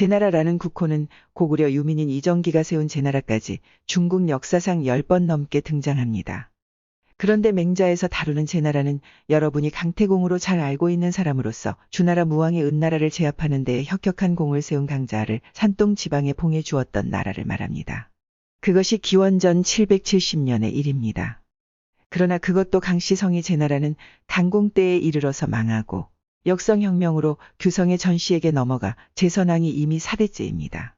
제나라라는 국호는 고구려 유민인 이정기가 세운 제나라까지 중국 역사상 10번 넘게 등장합니다. 그런데 맹자에서 다루는 제나라는 여러분이 강태공으로 잘 알고 있는 사람으로서 주나라 무왕의 은나라를 제압하는 데에 혁혁한 공을 세운 강자를 산동 지방에 봉해 주었던 나라를 말합니다. 그것이 기원전 770년의 일입니다. 그러나 그것도 강씨성이 제나라는 강공 때에 이르러서 망하고 역성혁명으로 규성의 전씨에게 넘어가 제선왕이 이미 4대째입니다.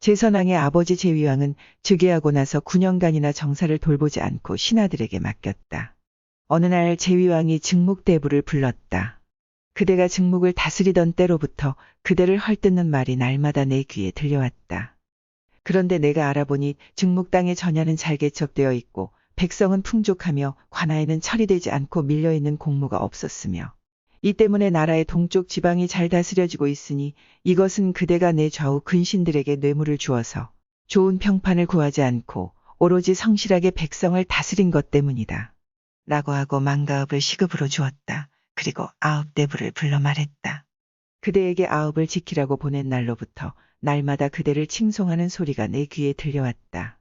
제선왕의 아버지 제위왕은 즉위하고 나서 9년간이나 정사를 돌보지 않고 신하들에게 맡겼다. 어느 날 제위왕이 증묵대부를 불렀다. 그대가 증묵을 다스리던 때로부터 그대를 헐뜯는 말이 날마다 내 귀에 들려왔다. 그런데 내가 알아보니 증묵 땅의 전야는 잘 개척되어 있고 백성은 풍족하며 관아에는 처리되지 않고 밀려있는 공무가 없었으며 이 때문에 나라의 동쪽 지방이 잘 다스려지고 있으니 이것은 그대가 내 좌우 근신들에게 뇌물을 주어서 좋은 평판을 구하지 않고 오로지 성실하게 백성을 다스린 것 때문이다. 라고 하고 망가읍을 시급으로 주었다. 그리고 아읍대부를 불러 말했다. 그대에게 아읍을 지키라고 보낸 날로부터 날마다 그대를 칭송하는 소리가 내 귀에 들려왔다.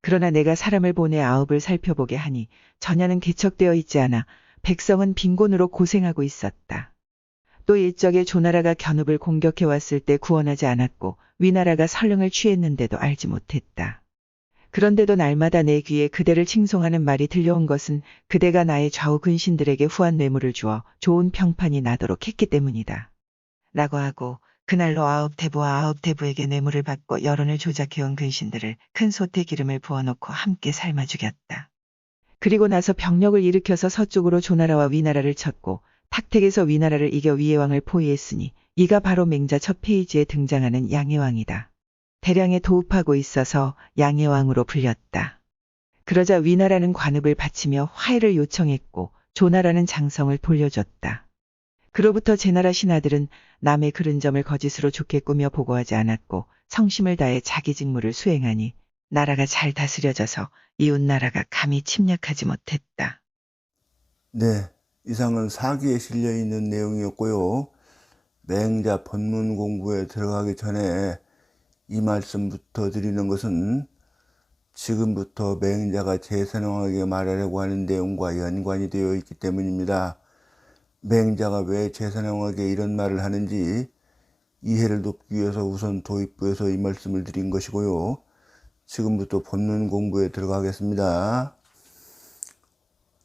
그러나 내가 사람을 보내 아읍을 살펴보게 하니 전야는 개척되어 있지 않아 백성은 빈곤으로 고생하고 있었다. 또 일적에 조나라가 견읍을 공격해왔을 때 구원하지 않았고 위나라가 설릉을 취했는데도 알지 못했다. 그런데도 날마다 내 귀에 그대를 칭송하는 말이 들려온 것은 그대가 나의 좌우 근신들에게 후한 뇌물을 주어 좋은 평판이 나도록 했기 때문이다. 라고 하고 그날로 아읍대부에게 뇌물을 받고 여론을 조작해온 근신들을 큰 솥에 기름을 부어놓고 함께 삶아 죽였다. 그리고 나서 병력을 일으켜서 서쪽으로 조나라와 위나라를 쳤고 탁택에서 위나라를 이겨 위예왕을 포위했으니 이가 바로 맹자 첫 페이지에 등장하는 양예왕이다. 대량에 도읍하고 있어서 양예왕으로 불렸다. 그러자 위나라는 관읍을 바치며 화해를 요청했고 조나라는 장성을 돌려줬다. 그로부터 제나라 신하들은 남의 그른 점을 거짓으로 좋게 꾸며 보고하지 않았고 성심을 다해 자기 직무를 수행하니 나라가 잘 다스려져서 이웃 나라가 감히 침략하지 못했다. 네, 이상은 사기에 실려 있는 내용이었고요. 맹자 본문 공부에 들어가기 전에 이 말씀부터 드리는 것은 지금부터 맹자가 제선왕에게 말하려고 하는 내용과 연관이 되어 있기 때문입니다. 맹자가 왜 제선왕에게 이런 말을 하는지 이해를 돕기 위해서 우선 도입부에서 이 말씀을 드린 것이고요. 지금부터 본문 공부에 들어가겠습니다.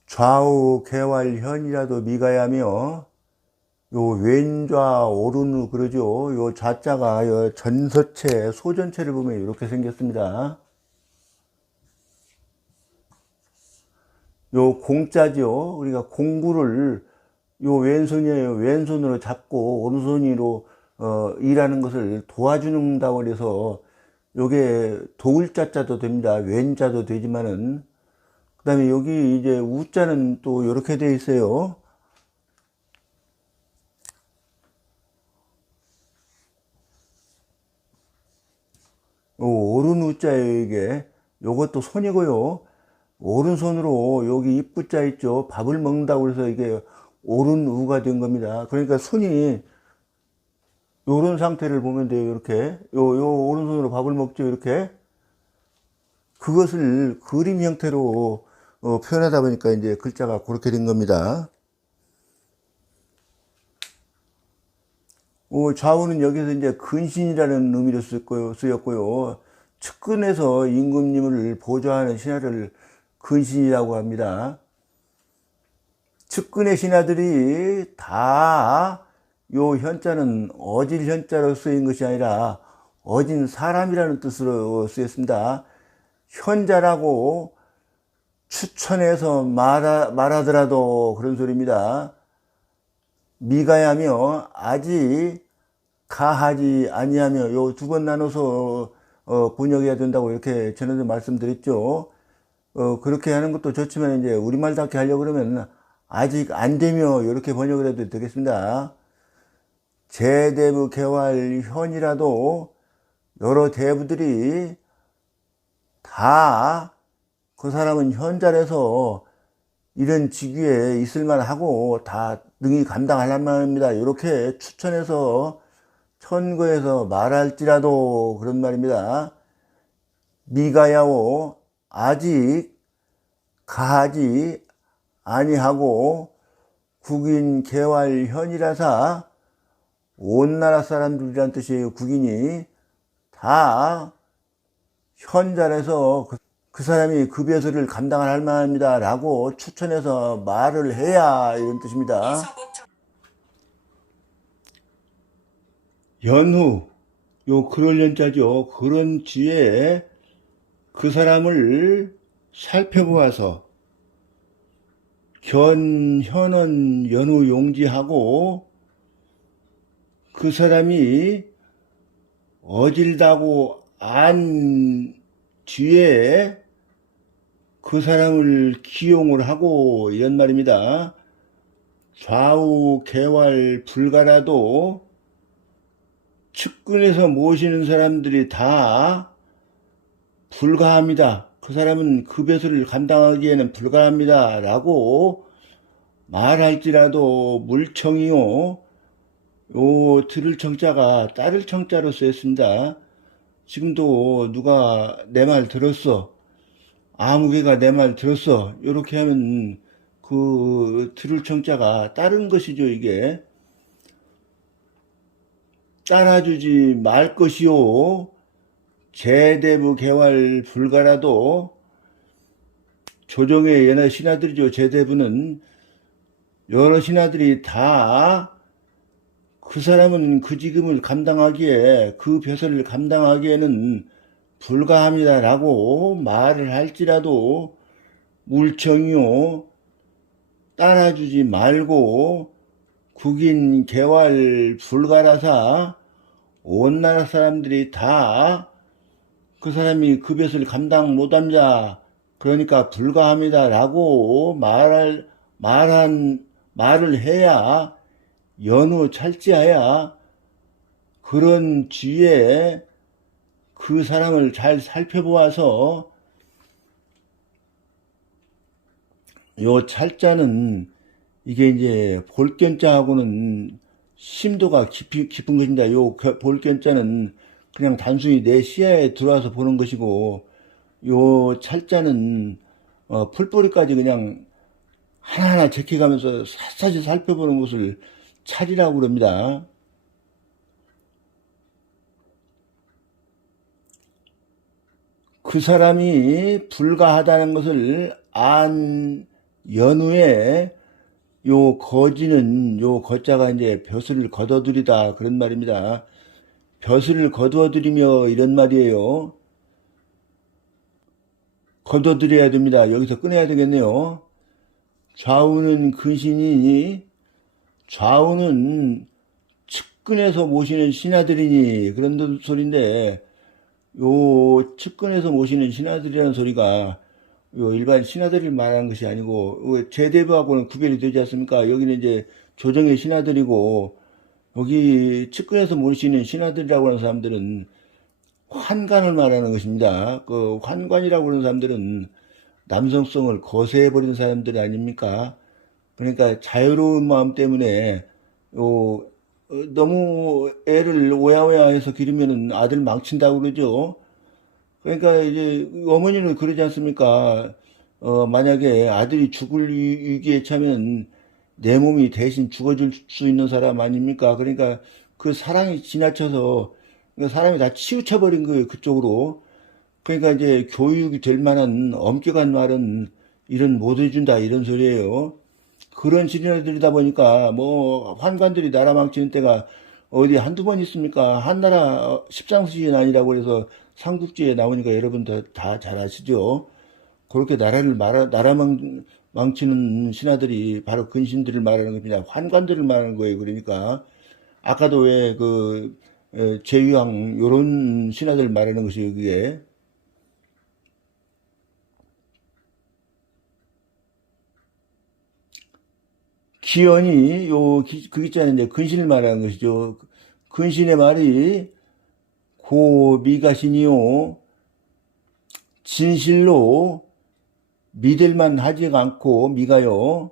좌우 개활현이라도 미가야며 요 왼좌 오른우 그러죠. 요 좌자가 요 전서체 소전체를 보면 이렇게 생겼습니다. 요 공자죠. 우리가 공구를 요 왼손이에요. 왼손으로 잡고 오른손으로 일하는 것을 도와준다고 해서 요게 도울자자도 됩니다. 왼자도 되지만은 그 다음에 여기 이제 우자는 또 이렇게 되어 있어요. 요 오른 우자예요. 이게 요것도 손이고요. 오른손으로 여기 입부자 있죠. 밥을 먹는다고 해서 이게 오른 우가 된 겁니다. 그러니까 손이 요런 상태를 보면 돼요. 이렇게 요 오른손으로 밥을 먹죠. 이렇게 그것을 그림 형태로 표현하다 보니까 이제 글자가 그렇게 된 겁니다. 좌우는 여기서 이제 근신이라는 의미로 쓰였고요. 측근에서 임금님을 보좌하는 신하를 근신이라고 합니다. 측근의 신하들이 다 요 현자는 어질 현자로 쓰인 것이 아니라 어진 사람이라는 뜻으로 쓰였습니다. 현자라고 추천해서 말하더라도 그런 소리입니다. 미가야며 아직 가하지 아니하며 요 두 번 나눠서 번역해야 된다고 이렇게 전에도 말씀드렸죠. 그렇게 하는 것도 좋지만 이제 우리말답게 하려고 그러면 아직 안 되며 이렇게 번역을 해도 되겠습니다. 제대부 개활 현이라도 여러 대부들이 다 그 사람은 현자라서 이런 직위에 있을만 하고 다 능히 감당하려면 합니다. 이렇게 추천해서 천거에서 말할지라도 그런 말입니다. 미가야오 아직 가하지 아니하고 국인 개활현이라사 온 나라 사람들이란 뜻이에요. 국인이 다 현자라서 그 사람이 그 벼슬을 감당을 할 만합니다 라고 추천해서 말을 해야 이런 뜻입니다. 연후 요 그럴 연자죠. 그런 뒤에 그 사람을 살펴보아서 현은 연후 용지하고 그 사람이 어질다고 안 뒤에 그 사람을 기용을 하고 이런 말입니다. 좌우 개활 불가라도 측근에서 모시는 사람들이 다 불가합니다. 그 사람은 그 벼슬을 감당하기에는 불가합니다 라고 말할지라도 물청이요 요 들을 청자가 따를 청자로 쓰였습니다. 지금도 누가 내 말 들었어, 아무개가 내 말 들었어 요렇게 하면 그 들을 청자가 따른 것이죠. 이게 따라주지 말 것이요 제대부 개활 불가라도 조정의 여러 신하들이죠. 제대부는 여러 신하들이 다 그 사람은 그 직임을 감당하기에 그 벼슬을 감당하기에는 불가합니다 라고 말을 할지라도 물청이요 따라주지 말고 국인 개활 불가라사 온 나라 사람들이 다 그 사람이 그 벼슬 감당 못합니다. 그러니까 불가합니다 라고 말을 해야 연후 찰지하야 그런 뒤에 그 사람을 잘 살펴보아서 요 찰자는 이게 이제 볼견자하고는 심도가 깊은 것입니다. 요 볼견자는 그냥 단순히 내 시야에 들어와서 보는 것이고 요 찰자는 풀뿌리까지 그냥 하나하나 제껴가면서 샅샅이 살펴보는 것을 찰이라고 그럽니다. 그 사람이 불가하다는 것을 안 연후에 요 거지는 요 거자가 이제 벼슬을 거둬들이다 그런 말입니다. 벼슬을 거두어들이며 이런 말이에요. 거둬들여야 됩니다. 여기서 꺼내야 되겠네요. 좌우는 근신이니 좌우는 측근에서 모시는 신하들이니 그런 소리인데 요 측근에서 모시는 신하들이라는 소리가 요 일반 신하들을 말하는 것이 아니고 제대부하고는 구별이 되지 않습니까? 여기는 이제 조정의 신하들이고 여기 측근에서 모시는 신하들이라고 하는 사람들은 환관을 말하는 것입니다. 그 환관이라고 하는 사람들은 남성성을 거세해버린 사람들 아닙니까? 그러니까 자유로운 마음 때문에 너무 애를 오야오야해서 기르면은 아들 망친다고 그러죠. 그러니까 이제 어머니는 그러지 않습니까? 만약에 아들이 죽을 위기에 처하면 내 몸이 대신 죽어줄 수 있는 사람 아닙니까? 그러니까 그 사랑이 지나쳐서 사람이 다 치우쳐버린 거예요, 그쪽으로. 그러니까 이제 교육이 될 만한 엄격한 말은 이런 못 해준다, 이런 소리예요. 그런 신하들이다 보니까 뭐 환관들이 나라 망치는 때가 어디 한두 번 있습니까? 한나라 십상수신 아니라고 해서 삼국지에 나오니까 여러분들 다 잘 아시죠? 그렇게 나라 망치는 신하들이 바로 근신들을 말하는 겁니다. 환관들을 말하는 거예요. 그러니까 아까도 왜 그 제위왕 요런 신하들 말하는 것이 그게 기연이 그 기자는 이제 근신을 말하는 것이죠. 근신의 말이 고 미가신이요 진실로 믿을만 하지가 않고 미가요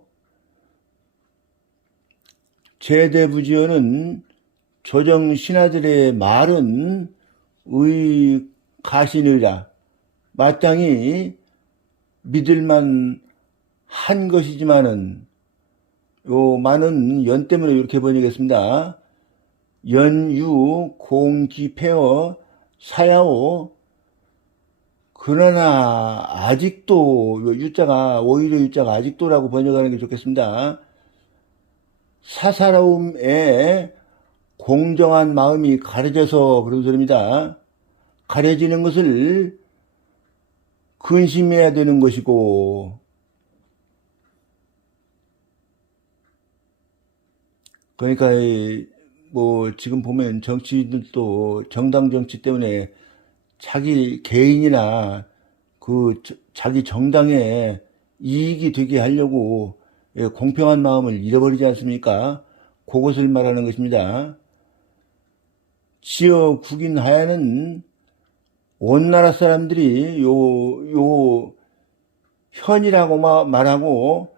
제대부지어는 조정 신하들의 말은 의 가시느라 마땅히 믿을만 한 것이지만은 요 많은 연 때문에 이렇게 번역했습니다. 연유 공기폐어 사야오. 그러나 아직도 요 유자가 오히려 유자가 아직도라고 번역하는 게 좋겠습니다. 사사로움에 공정한 마음이 가려져서 그런 소리입니다. 가려지는 것을 근심해야 되는 것이고, 그러니까 뭐 지금 보면 정치인들도 정당 정치 때문에 자기 개인이나 자기 정당에 이익이 되게 하려고 공평한 마음을 잃어버리지 않습니까? 그것을 말하는 것입니다. 지어 국인 하야는 온 나라 사람들이 요 현이라고 말하고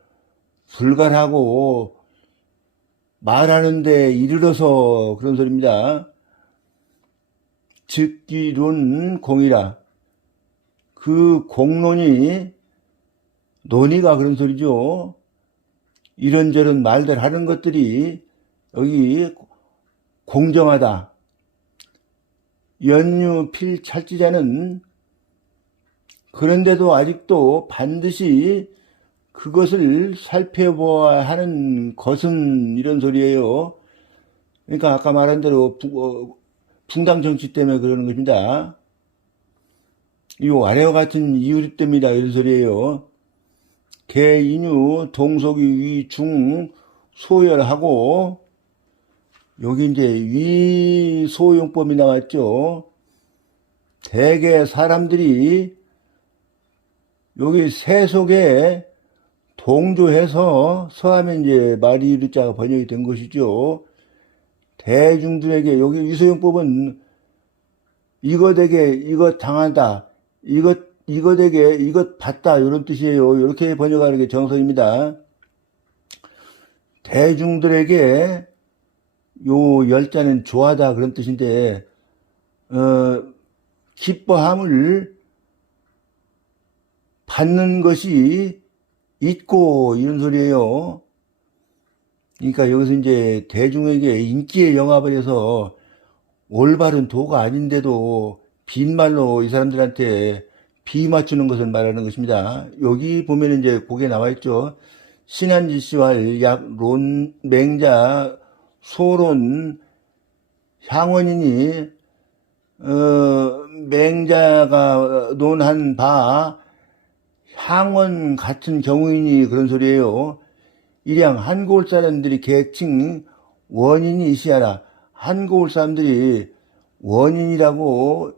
불갈하고 말하는데 이르러서 그런 소리입니다. 즉기론 공이라. 그 공론이 논의가 그런 소리죠. 이런저런 말들 하는 것들이 여기 공정하다. 연유 필 찰지자는 그런데도 아직도 반드시 그것을 살펴보아야 하는 것은 이런 소리예요. 그러니까 아까 말한 대로 붕당 정치 때문에 그러는 것입니다. 이 아래와 같은 이유 때문이다 이런 소리예요. 개인유 동속이 위중 소열하고 여기 이제 위소용법이 나왔죠. 대개 사람들이 여기 세속에 동조해서 서하면 이제 마리르자가 번역이 된 것이죠. 대중들에게 여기 위소용법은 이거 되게 이거 당한다. 이거 되게 이것 받다 이런 뜻이에요. 이렇게 번역하는 게 정석입니다. 대중들에게 요 열자는 좋아하다 그런 뜻인데 기뻐함을 받는 것이 있고 이런 소리예요. 그러니까 여기서 이제 대중에게 인기에 영합을 해서 올바른 도가 아닌데도 빈말로 이 사람들한테 비 맞추는 것을 말하는 것입니다. 여기 보면 이제 그게 나와 있죠. 신한지시왈 약론 맹자 소론 향원이니 맹자가 논한 바 향원 같은 경우이니 그런 소리예요. 일양 한고을 사람들이 계칭 원인이 시하라. 한고을 사람들이 원인이라고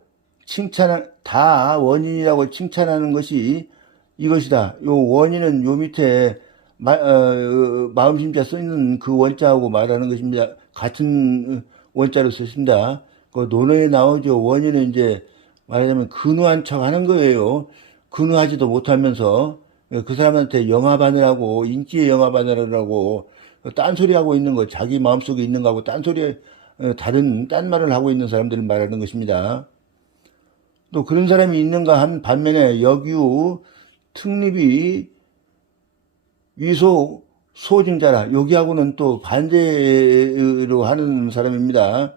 다 원인이라고 칭찬하는 것이 이것이다. 요 원인은 요 밑에 마음심자 써있는 그 원자하고 말하는 것입니다. 같은 원자로 썼습니다. 그 논어에 나오죠. 원인은 이제 말하자면 근우한 척 하는 거예요. 근우하지도 못하면서 그 사람한테 영합하느라고 인기에 영합하느라고 딴소리 하고 있는 거, 자기 마음속에 있는 거하고 딴소리 딴 말을 하고 있는 사람들을 말하는 것입니다. 또 그런 사람이 있는가 한 반면에 역유 특립이 위소 소증자라. 여기하고는 또 반대로 하는 사람입니다.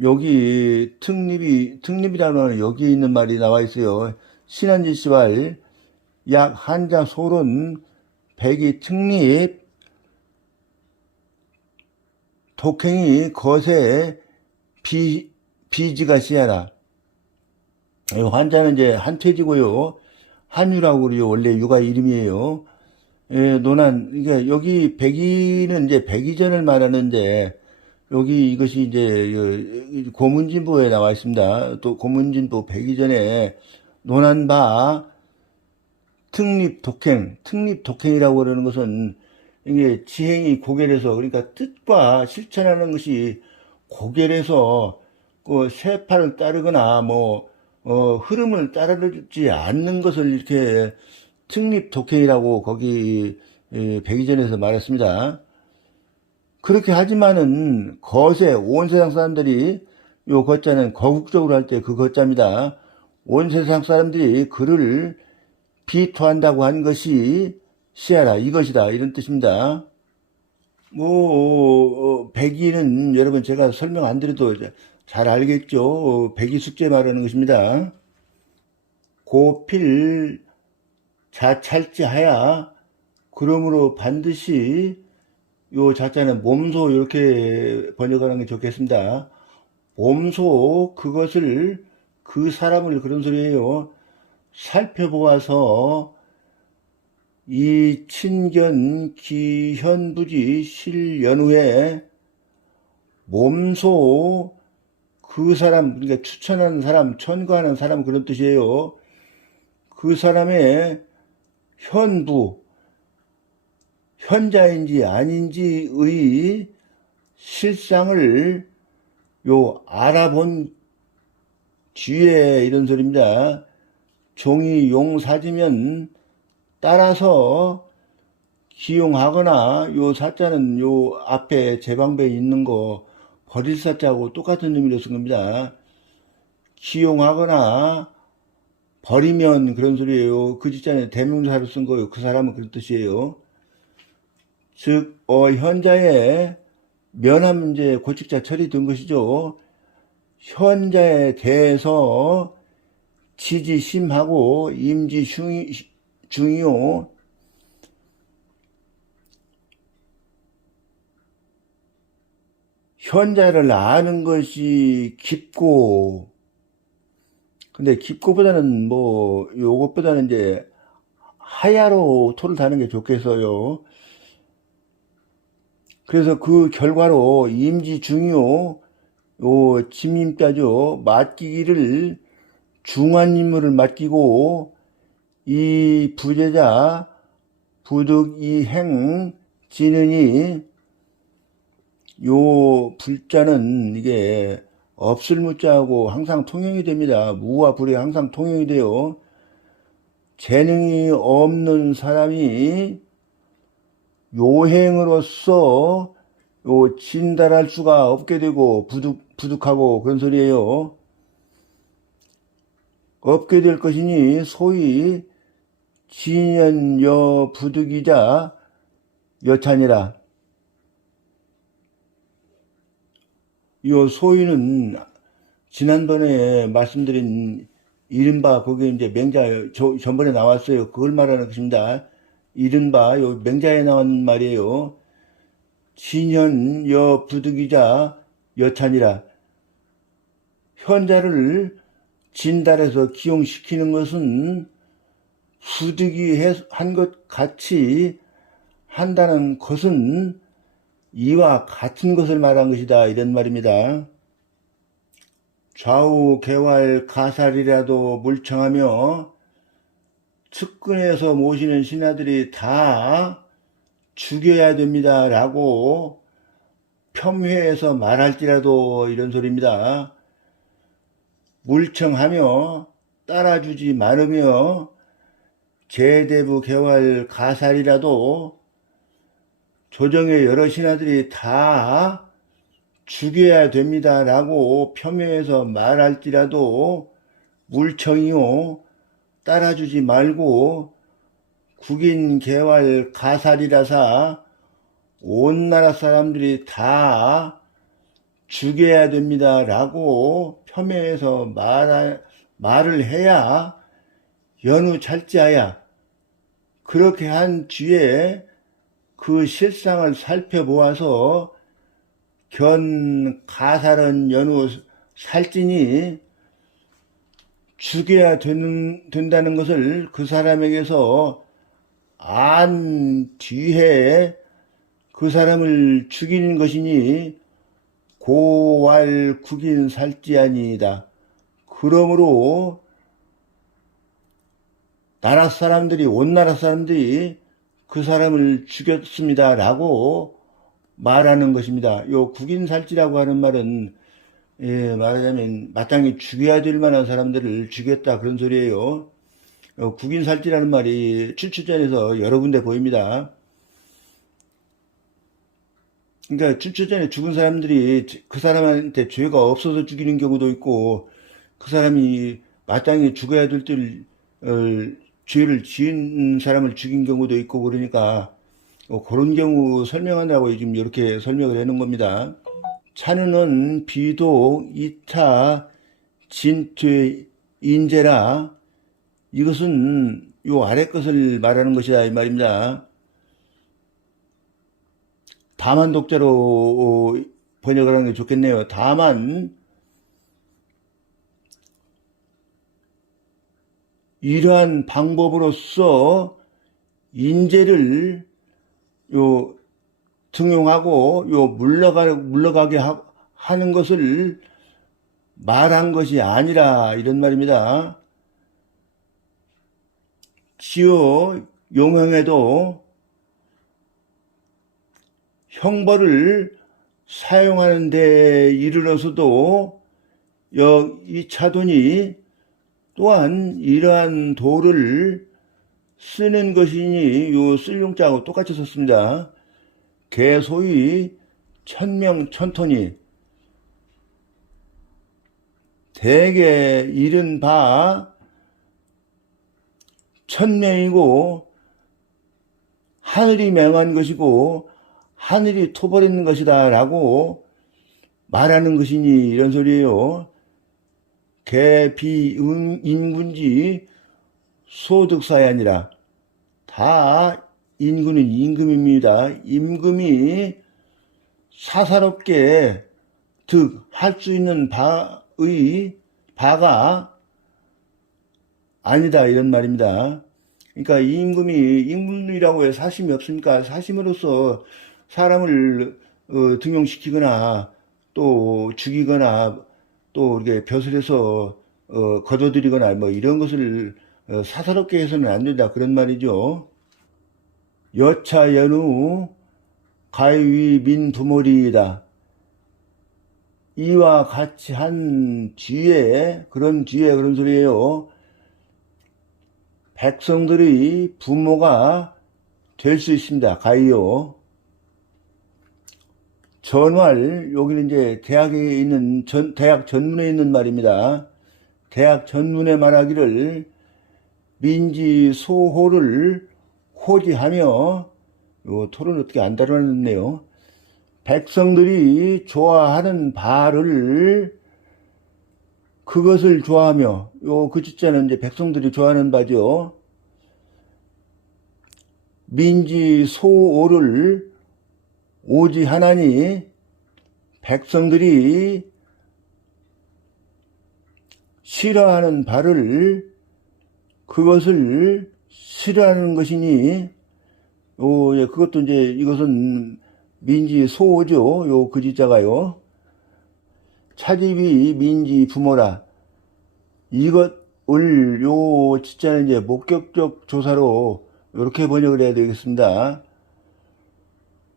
여기 특립이라는 여기에 있는 말이 나와 있어요. 신한지시왈 약 한자 소론 백이 특립 독행이 거세 비지가 시하라. 이 환자는 이제 한퇴지고요. 한유라고 그러죠. 원래 유가 이름이에요. 논한, 그러니까 여기 백이는 이제 백이전을 말하는데, 여기 이것이 이제 고문진보에 나와 있습니다. 또 고문진보 백이전에 논한 바 특립독행이라고 그러는 것은 이게 지행이 고결해서, 그러니까 뜻과 실천하는 것이 고결해서 그 세파를 따르거나 흐름을 따르지 않는 것을 이렇게 특립독행이라고 거기 백이전에서 말했습니다. 그렇게 하지만은 거세 온 세상 사람들이 요 거자는 거국적으로 할 때 그 거자입니다. 온 세상 사람들이 그를 비토한다고 한 것이 시하라 이것이다 이런 뜻입니다. 백이는 여러분 제가 설명 안 드려도 잘 알겠죠. 백이 숙제 말하는 것입니다. 고필 자찰지하야 그러므로 반드시 요 자자는 몸소 이렇게 번역하는 게 좋겠습니다. 몸소 그것을 그 사람을 그런 소리예요. 살펴보아서 이 친견 기현부지 실연후에 몸소 그 사람 그러니까 추천하는 사람 천거하는 사람 그런 뜻이에요. 그 사람의 현부 현자인지 아닌지의 실상을 알아본 뒤에 이런 소리입니다. 종이 용 사지면 따라서 기용하거나 사자는 앞에 제방배에 있는 거 버릴 사자하고 똑같은 의미로 쓴 겁니다. 기용하거나 버리면 그런 소리예요. 그 직전에 대명사로 쓴 거예요. 그 사람은 그런 뜻이에요. 즉 현자의 면함 이제 고칙자 처리된 것이죠. 현자에 대해서 지지심하고 임지 중이요. 현자를 아는 것이 깊고, 근데 깊고보다는 요것보다는 이제 하야로 토를 다는 게 좋겠어요. 그래서 그 결과로 임지 중요 짐임자죠. 맡기기를 중한 임무를 맡기고 이 부재자 부득 이행 지느니 불자는 이게 없을 무자하고 항상 통용이 됩니다. 무와 불이 항상 통용이 돼요. 재능이 없는 사람이 요행으로서 진달할 수가 없게 되고 부득하고 그런 소리예요. 없게 될 것이니 소위 진연여 부득이자 여찬이라. 요 소위는 지난번에 말씀드린 이른바 거기에 이제 맹자 전번에 나왔어요. 그걸 말하는 것입니다. 이른바 요 맹자에 나온 말이에요. 진현 여 부득이자 여찬이라. 현자를 진달해서 기용시키는 것은 부득이 한 것 같이 한다는 것은 이와 같은 것을 말한 것이다 이런 말입니다. 좌우 개활 가살이라도 물청하며 측근에서 모시는 신하들이 다 죽여야 됩니다 라고 폄훼해서 말할지라도 이런 소리입니다. 물청하며 따라주지 말으며 제대부 개활 가살이라도 조정의 여러 신하들이 다 죽여야 됩니다 라고 폄훼해서 말할지라도 물청이요 따라주지 말고 국인 개활 가살이라사 온 나라 사람들이 다 죽여야 됩니다 라고 폄훼해서 말을 해야 연후 찰지하야. 그렇게 한 뒤에 그 실상을 살펴보아서 가살은 연후 살찌니 죽여야 된다는 것을 그 사람에게서 안 뒤에 그 사람을 죽이는 것이니 고왈 국인 살지아니이다. 그러므로 온 나라 사람들이 그 사람을 죽였습니다 라고 말하는 것입니다. 요 국인살찌라고 하는 말은 말하자면 마땅히 죽여야 될 만한 사람들을 죽였다 그런 소리예요. 국인살찌라는 말이 칠추전에서 여러 군데 보입니다. 그러니까 춘추 전에 죽은 사람들이 그 사람한테 죄가 없어서 죽이는 경우도 있고, 그 사람이 마땅히 죽어야 될 때, 죄를 지은 사람을 죽인 경우도 있고, 그러니까, 그런 경우 설명한다고 지금 이렇게 설명을 해놓은 겁니다. 찬우는 비도 이타 진퇴 인재라, 이것은 요 아래 것을 말하는 것이다 이 말입니다. 다만 독자로 번역을 하는 게 좋겠네요. 다만 이러한 방법으로서 인재를 요 등용하고 요 물러가게 하는 것을 말한 것이 아니라 이런 말입니다. 지어 용형에도 형벌을 사용하는 데 이르러서도 이 차돈이 또한 이러한 도를 쓰는 것이니 요 쓸용자하고 똑같이 썼습니다. 개소위 천명천톤이 대개 이른 바 천명이고 하늘이 맹한 것이고 하늘이 토벌했는 것이다 라고 말하는 것이니 이런 소리예요. 개비인군지 소득사이 아니라 다 인군은 임금입니다. 임금이 사사롭게 득할 수 있는 바가 아니다 이런 말입니다. 그러니까 임금이라고 해 사심이 없으니까 사심으로써 사람을 등용시키거나 또 죽이거나 또 이렇게 벼슬해서 거둬들이거나 뭐 이런 것을 사사롭게 해서는 안 된다 그런 말이죠. 여차 연후 가위 민두머리이다. 이와 같이 한 뒤에 그런 소리예요. 백성들의 부모가 될 수 있습니다. 가이요. 전왈, 여기는 이제 대학에 있는, 대학 전문에 있는 말입니다. 대학 전문에 말하기를 민지 소호를 호지하며, 요 토를 어떻게 안 다뤄놨네요. 백성들이 좋아하는 바를 그것을 좋아하며, 그 주자는 이제 백성들이 좋아하는 바죠. 민지 소오를 오지 하나니 백성들이 싫어하는 바를 그것을 싫어하는 것이니 그것도 이제 이것은 민지 소오죠. 그 지자가요. 차집이 민지 부모라. 이것을 지자는 이제 목격적 조사로 이렇게 번역을 해야 되겠습니다.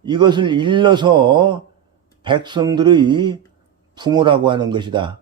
이것을 일러서 백성들의 부모라고 하는 것이다.